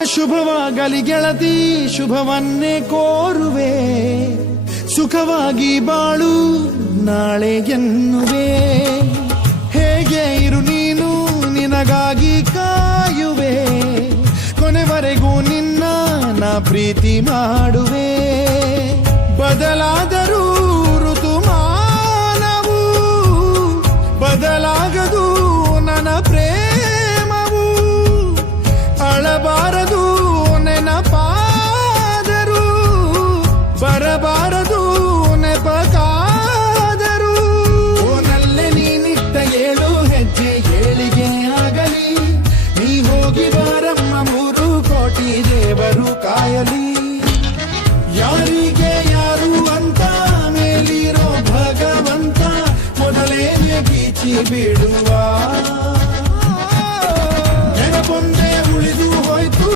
ಶುಭವಾಗಲಿ ಗೆಳತಿ, ಶುಭವನ್ನೇ ಕೋರುವೆ, ಸುಖವಾಗಿ ಬಾಳು ನಾಳೆ ಎನ್ನುವೆ. ಹೇಗೆ ಇರು ನೀನು, ನಿನಗಾಗಿ ಕಾಯುವೆ, ಕೊನೆವರೆಗೂ ನಿನ್ನ ನಾ ಪ್ರೀತಿ ಮಾಡುವೆ. ಬದಲಾದರೂ ಋತುಮಾನವು ಬದಲಾಗದು ನನ್ನ ಪ್ರೇಮವು. ಅಳಬಾರದು ನೆನಪಾದರು, ಬರಬಾರದು ನೆಪಕಾದರು. ಓನಲ್ಲೇ ನೀನಿಟ್ಟ 7 ಹೆಜ್ಜೆ ಏಳಿಗೆ ಆಗಲಿ, ನೀ ಹೋಗಿ ಬಾರಮ್ಮ 3 ಕೋಟಿ